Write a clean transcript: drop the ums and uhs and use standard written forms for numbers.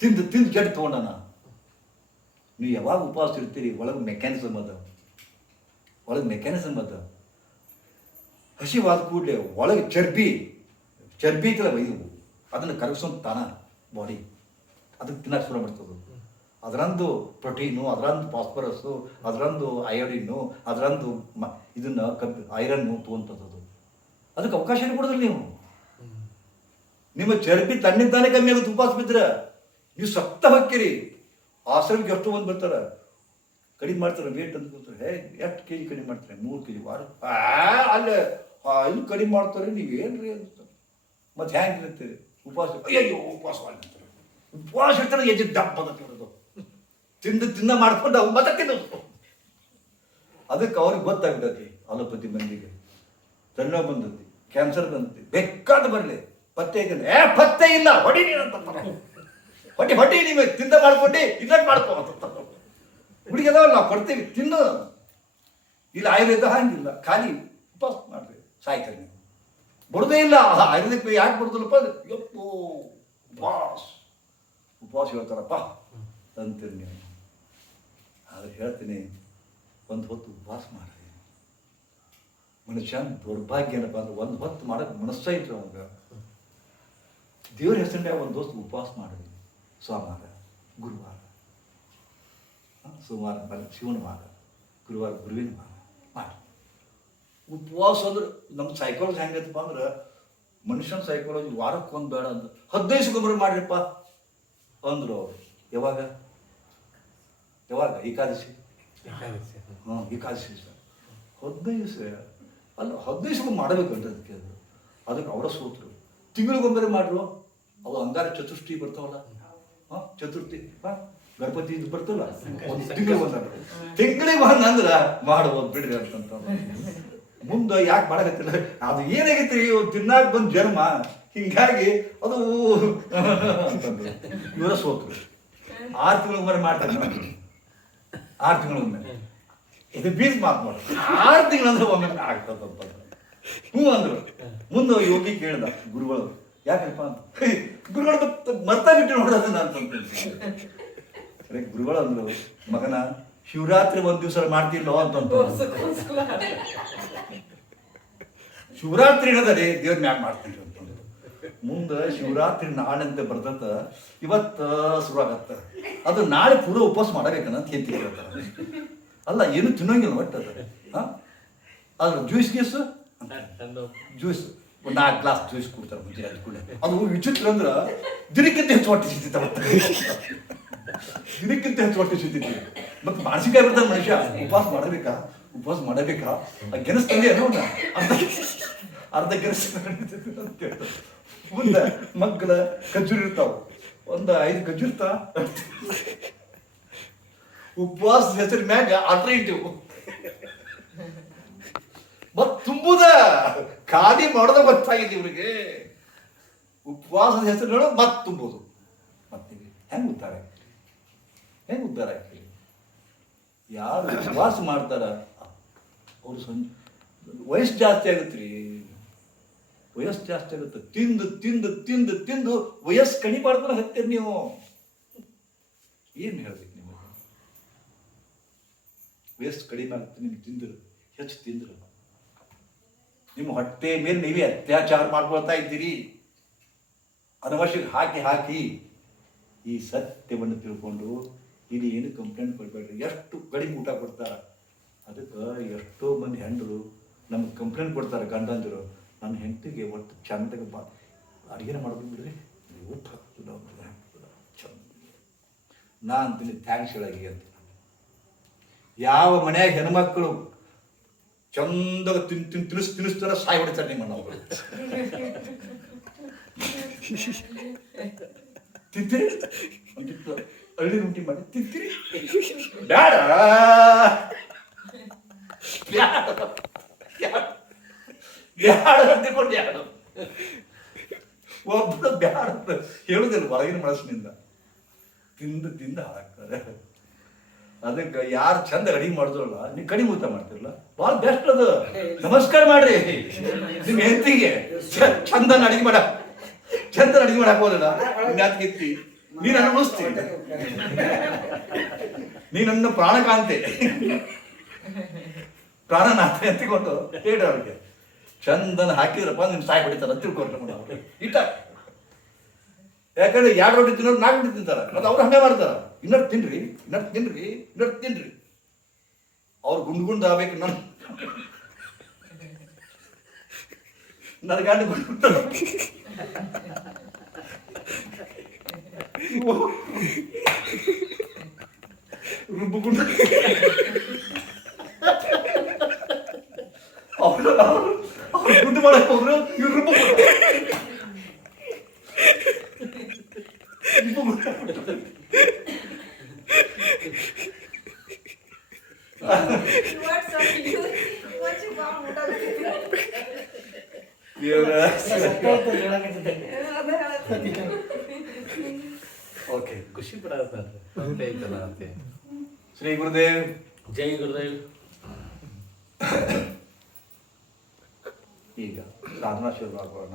ತಿಂದು ತಿಂದು ಕೆಟ್ಟು ತೊಗೊಂಡನ. ನೀವು ಯಾವಾಗ ಉಪವಾಸ ಇರ್ತೀರಿ, ಒಳಗೆ ಮೆಕ್ಯಾನಿಸಮ್ ಅದ, ಒಳಗೆ ಮೆಕ್ಯಾನಿಸಮ್ ಅದ. ಹಸಿವಾದ ಕೂಡಲೇ ಒಳಗೆ ಚರ್ಬಿ ಐತಲ್ಲ ಇದು, ಅದನ್ನು ಕರಗಿಸೋದು ತಾನ ಬಾಡಿ, ಅದಕ್ಕೆ ತಿನ್ನಕ್ಕೆ ಶುರು ಮಾಡ್ತದೆ. ಅದರಂದು ಪ್ರೋಟೀನು, ಅದರಂದು ಫಾಸ್ಫರಸ್ಸು, ಅದರಂದು ಅಯೋಡಿನ್ನು, ಅದರಂದು ಇದನ್ನು ಐರನ್ನು ತೊಗೊಂತದ್ದು. ಅದಕ್ಕೆ ಅವಕಾಶನೇ ಕೊಡೋದಿಲ್ಲ ನೀವು. ನಿಮ್ಮ ಚರ್ಬಿ ತನ್ನಿದ್ದಾನೆ ಕಮ್ಮಿ ಆಗುತ್ತೆ ಉಪವಾಸ ಬಿದ್ದರೆ. ನೀವು ಸತ್ತ ಹೊಕ್ಕಿರಿ. ಆಶ್ರಮಕ್ಕೆ ಎಷ್ಟು ಮಂದಿ ಬರ್ತಾರೆ, ಕಡಿಮೆ ಮಾಡ್ತಾರೆ ವೇಟ್ ಅಂತ ಕೂತಾರೆ. ಎಷ್ಟು ಕೆ ಜಿ ಕಡಿಮೆ ಮಾಡ್ತಾರೆ? 3 kg ವಾರ. ಅಲ್ಲೇ ಇಲ್ಲಿ ಕಡಿಮೆ ಮಾಡ್ತಾರೆ, ನೀವೇನ್ರಿ ಅಂತ. ಮತ್ತೆ ಹ್ಯಾಂಗೆ ಇರ್ತೀರಿ ಉಪವಾಸ? ಅಯ್ಯೋ ಉಪವಾಸ ಮಾಡ್ತಾರೆ, ಉಪವಾಸ ಇರ್ತಾರೆ, ಎಜ್ಜೆ ದಪ್ಪ ಅಂತ ಹೇಳೋದು. ತಿನ್ನ ಮಾಡ್ಕೊಂಡು ಅವು ಮತ್ತೆ ತಿನ್ನೋದು. ಅದಕ್ಕೆ ಅವ್ರಿಗೆ ಗೊತ್ತಾಗ್ತೈತಿ. ಅಲೋಪತಿ ಮಂದಿಗೆ ತಲೆನೋವು ಬಂದತಿ, ಕ್ಯಾನ್ಸರ್ ಬಂದತಿ, ಬೇಕಾದ ಬರಲಿ, ಪತ್ತೆ ಪತ್ತೆ ಇಲ್ಲ, ಹೊಡಿ ನೀನಂತ ಹೊಡಿ ನೀವು ತಿಂದ ಮಾಡ್ಕೊಂಡು ಇನ್ನೊಂದು ಮಾಡ್ಕೊ ಹುಡುಗಿ ಅದಾವಲ್ಲ, ನಾವು ಕೊಡ್ತೀವಿ ತಿನ್ನು. ಇಲ್ಲ ಆಯುರ್ವೇದ ಹಂಗಿಲ್ಲ, ಖಾಲಿ ಉಪವಾಸ ಮಾಡ್ರಿ, ಸಾಯ್ತಾರೆ ನೀವು. ಬರೋದೇ ಇಲ್ಲ ಆಯುರ್ವೇದಕ್ಕೆ. ಯಾಕೆ ಬರೋದಿಲ್ಲಪ್ಪ? ಯಪ್ಪೋ ಉಪವಾಸ ಹೇಳ್ತಾರಪ್ಪ ಅಂತೀರಿ ನೀವು. ಆದರೆ ಹೇಳ್ತೀನಿ, ಒಂದು ಹೊತ್ತು ಉಪವಾಸ ಮಾಡ್ರಿ. ಮನುಷ್ಯನ ದೌರ್ಭಾಗ್ಯ ಏನಪ್ಪ ಅಂದ್ರೆ ಒಂದು ಹೊತ್ತು ಮಾಡೋಕ್ಕೆ ಮನಸ್ಸ ಇಟ್ರಿ ಅವಾಗ. ದೇವ್ರ ಹೆಸರಿನ ಒಂದು ದೋಸ್ತು ಉಪವಾಸ ಮಾಡಿದ್ವಿ. ಸೋಮವಾರ, ಗುರುವಾರ, ಸೋಮವಾರ ಶಿವನ ವಾರ, ಗುರುವಾರ ಗುರುವಿನ ವಾರ ಮಾಡಿ. ಉಪವಾಸ ಅಂದ್ರೆ ನಮ್ಮ ಸೈಕಾಲಜಿ ಹೆಂಗೈತಪ್ಪ ಅಂದ್ರೆ, ಮನುಷ್ಯನ ಸೈಕಾಲಜಿ ವಾರಕ್ಕೊಂದು ಬೇಡ ಅಂದ್ರೆ 15 ಗೊಬ್ಬರ ಮಾಡ್ರಿಪ್ಪ ಅಂದರು ಅವರು. ಯಾವಾಗ ಏಕಾದಶಿ? ಏಕಾದಶಿ ಸರ್ 15 ಅಲ್ಲ 15 ಮಾಡಬೇಕಂತ ಅದಕ್ಕೆ ಅವರ ಸೋತರು. ತಿಂಗಳಿಗೊಬ್ಬರ ಮಾಡ್ರು. ಅವು ಅಂಗಾರ ಚತುರ್ಥಿ ಬರ್ತಾವಲ್ಲ, ಚತುರ್ಥಿ ಗಣಪತಿ ಇದು ಬರ್ತಲ್ಲ, ಒಂದು ತಿಂಗಳಿಗೆ ಅಂದ್ರೆ ಮಾಡುವ ಬಿಡ್ರಿ ಅಂತಂತ. ಮುಂದೆ ಯಾಕೆ ಮಾಡಕತ್ತಿಲ್ಲ, ಅದು ಏನಾಗೈತಿ ತಿನ್ನಾಕ ಬಂದು ಜನ್ಮ, ಹಿಂಗಾಗಿ ಅದು ಅಂತಂದ್ರು. ಇವರ ಸೋತರು. 6 ತಿಂಗಳಿಗೊಮ್ಮೆ ಮಾಡ್ತಾರೆ. 6 ತಿಂಗಳಿಗೊಮ್ಮೆ ಇದು ಬೀಸ್ ಮಾತು ಮಾಡಿ 6 ತಿಂಗಳಂದ್ರೆ ಒಮ್ಮೆ ಆಗ್ತದಂತ. ಹ್ಞೂ ಅಂದ್ರು. ಮುಂದೆ ಯೋಗಿ ಕೇಳ್ದ ಗುರುಗಳು, ಯಾಕಪ್ಪ ಅಂತ. ಗುರುಗಳು ಮರ್ತಾ ಬಿಟ್ಟು ನೋಡೋದನ್ನ ಅಂತಂತ. ಗುರುಗಳು ಅಂದ್ರು, ಮಗನ ಶಿವರಾತ್ರಿ 1 ದಿವಸ ಮಾಡ್ತಿಲ್ಲೋ ಅಂತಂತ. ಶಿವರಾತ್ರಿ ಏನದರಿ ದೇವ್ರ ಮ್ಯಾಗ ಮಾಡ್ತೀವಿ ಅಂತಂದ್ರು. ಮುಂದೆ ಶಿವರಾತ್ರಿ ನಾಳೆಂತ ಬರ್ತದ, ಇವತ್ತು ಶುರು ಆಗತ್ತ. ಅದು ನಾಳೆ ಪೂರ ಉಪವಾಸ ಮಾಡಬೇಕಂತ ಹೇಳ್ತಾರೆ. ಅಲ್ಲ ಏನು ತಿನ್ನೋಂಗಿಲ್ಲ ಒಟ್ಟು ಅದ. ಅದ್ರ ಜ್ಯೂಸ್ ಜ್ಯೂಸ್ 4 ಗ್ಲಾಸ್ ಜ್ಯೂಸ್ ಕೊಡ್ತಾರೆ ಮುಂಚೆ. ಅದು ಕೂಡ ಅದು ವಿಚಿತ್ರ ಅಂದ್ರೆ ದಿನಕ್ಕಿಂತ ಹೆಚ್ಚು ಹೊಟ್ಟೆ ಸಿಗ್ತಿತ್ತು. ದಿನಕ್ಕಿಂತ ಹೆಚ್ಚು ಹೊಟ್ಟೆ ಸಿಗ್ತಿತ್ತು. ಮತ್ತೆ ಮಾನಸಿಕ ಬರ್ತಾರೆ ಮನುಷ್ಯ. ಉಪವಾಸ ಮಾಡಬೇಕಾ ಗೆನಸ್ ತಂದೆ ಅನ್ನೋ ಅರ್ಧ ಗೆನಸ್ ಅಂತ ಹೇಳ್ತಾರೆ. ಮುಂದೆ ಮಗ್ಗಲ ಖಜೂರಿ ಇರ್ತಾವ, ಒಂದು 5 ಖಜೂರ್ ಉಪವಾಸದ ಹೆಸರು ಮ್ಯಾಗ ಆಲ್ಟರ್ನೇಟಿವ್ ಮತ್ ತುಂಬುದ ಖಾಲಿ ಮಾಡೋದ ಗೊತ್ತಾಗಿದೆ ಇವ್ರಿಗೆ. ಉಪವಾಸದ ಹೆಸರು ಹೇಳೋದು ಮತ್ ತುಂಬೋದು. ಮತ್ತೆ ಹೆಂಗ್ ಉದ್ಧಾರ ಆಗ್ತೀವಿ? ಯಾರು ಉಪವಾಸ ಮಾಡ್ತಾರ ಅವ್ರು ವಯಸ್ಸು ಜಾಸ್ತಿ ಆಗುತ್ತೆ. ತಿಂದು ತಿಂದು ತಿಂದು ತಿಂದು ವಯಸ್ಸು ಕಡಿಮೆ ಮಾಡ್ತಾರೆ ಹತ್ತೀರಿ ನೀವು. ಏನ್ ಹೇಳ್ಬೇಕು ನಿಮಗೆ? ವಯಸ್ಸು ಕಡಿಮೆ ಆಗುತ್ತೆ ನಿಮ್ಗೆ ತಿಂದ್ರು, ಹೆಚ್ಚು ತಿಂದ್ರು. ನಿಮ್ಮ ಹೊಟ್ಟೆ ಮೇಲೆ ನೀವೇ ಅತ್ಯಾಚಾರ ಮಾಡ್ಕೊಳ್ತಾ ಇದ್ದೀರಿ. ಅನವಶ್ಯಕ ಹಾಕಿ ಈ ಸತ್ಯವನ್ನು ತಿಳ್ಕೊಂಡು ಇಲ್ಲಿ ಏನು ಕಂಪ್ಲೇಂಟ್ ಕೊಡಬೇಡ್ರಿ. ಎಷ್ಟು ಕಡಿಮೆ ಊಟ ಕೊಡ್ತಾರೆ. ಅದಕ್ಕೆ ಎಷ್ಟೋ ಮಂದಿ ಹೆಂಡರು ನಮ್ಗೆ ಕಂಪ್ಲೇಂಟ್ ಕೊಡ್ತಾರೆ, ಗಂಡಂದಿರು, ನನ್ನ ಹೆಂಡತಿಗೆ ಒಟ್ಟು ಚಂದಾಗ ಅಡುಗೆನ ಮಾಡ್ಕೊಂಡು ಬಿಡ್ರಿ, ಊಟ ಚಂದ. ನಾ ಅಂತೀನಿ ಥ್ಯಾಂಕ್ಸ್ ಹೇಳಾಗಿ ಅಂತ. ಯಾವ ಮನೆಯಾಗ ಹೆಣ್ಮಕ್ಳು ಚಂದಾಗ ತಿನ್ನಿಸ್ತಾರ ಸಾಯಿ ಹೊಡಿತಾರೆ ನಿಮ್ಮನ್ನು. ಅವರು ತಿಂತೀರಿ ಹಳ್ಳಿ ರೊಟ್ಟಿ ಮಾಡಿ ತಿಂತೀರಿ? ಬ್ಯಾಡ ಅಂತಿಕೊಂಡು ಯಾರು ಒಬ್ಬರು ಬ್ಯಾಡ ಹೇಳುದಿಲ್ಲ ಹೊರಗಿನ ಮನಸ್ಸಿನಿಂದ. ತಿಂದು ಹಾಕ್ತಾರೆ. ಅದಕ್ಕೆ ಯಾರು ಚಂದ ಅಡಿಗೆ ಮಾಡಿದ್ರಲ್ಲ, ನೀವು ಕಡಿಮೆ ಊಟ ಮಾಡ್ತಿರಲ್ಲ, ಭಾಳ ಬೆಸ್ಟ್ ಅದು. ನಮಸ್ಕಾರ ಮಾಡ್ರಿ ನಿಮ್ಮ ಹೆಂಡತಿಗೆ. ಚಂದನ ಅಡಿಗೆ ಮಾಡಕ್ ಹೋದಲ್ಲ ಕಿತ್ತಿ ನೀ ನನ್ನ ಉಳಿಸ್ತಿ, ನೀ ನನ್ನ ಪ್ರಾಣಕಾಂತೆ ಪ್ರಾಣನಾಥೆ ಅಂತಿಕೊಂಡು ಹೇಳಿ ಅವ್ರಿಗೆ ಚಂದನ ಹಾಕಿದ್ರಪ್ಪ ನಿಮ್ ಸಾಯಿ ಹೊಡಿತಾರ ಅಂತ ತಿಳ್ಕೊಂಡ್ರೆ ಇಟ್ಟ. ಯಾಕಂದ್ರೆ 2 ರೊಟ್ಟಿ ತಿನ್ನೋರು 4 ರೊಟ್ಟಿ ತಿಂತಾರ, ಮತ್ತೆ ಅವ್ರು ಹಂಗೆ ಮಾಡ್ತಾರ. ಇನ್ನೊಟ್ಟು ತಿನ್ರಿ, ಇನ್ನೊಟ್ಟು ತಿನ್ರಿ, ಇನ್ನೊಟ್ಟು ತಿನ್ರಿ. ಅವ್ರು ಗುಂಡ್ ಆಗ್ಬೇಕು. ನನ್ನ ಗಂಡ ಗುಂಡ್ ರುಬ್ಬುಗುಂಡ ಅವ್ರು ಗುಂಡು ಮಾಡಕ್ ಹೋದ್ರು, ಇವ್ರು ರುಬ್ಬುಗುಂಡ. ಓಕೆ, ಖುಷಿ ಪಡತ್ತೆ. ಶ್ರೀ ಗುರುದೇವ್, ಜೈ ಗುರುದೇವ್. ಈಗ ಸಾಧನಾ ಶುರುವಾಗೋಣ.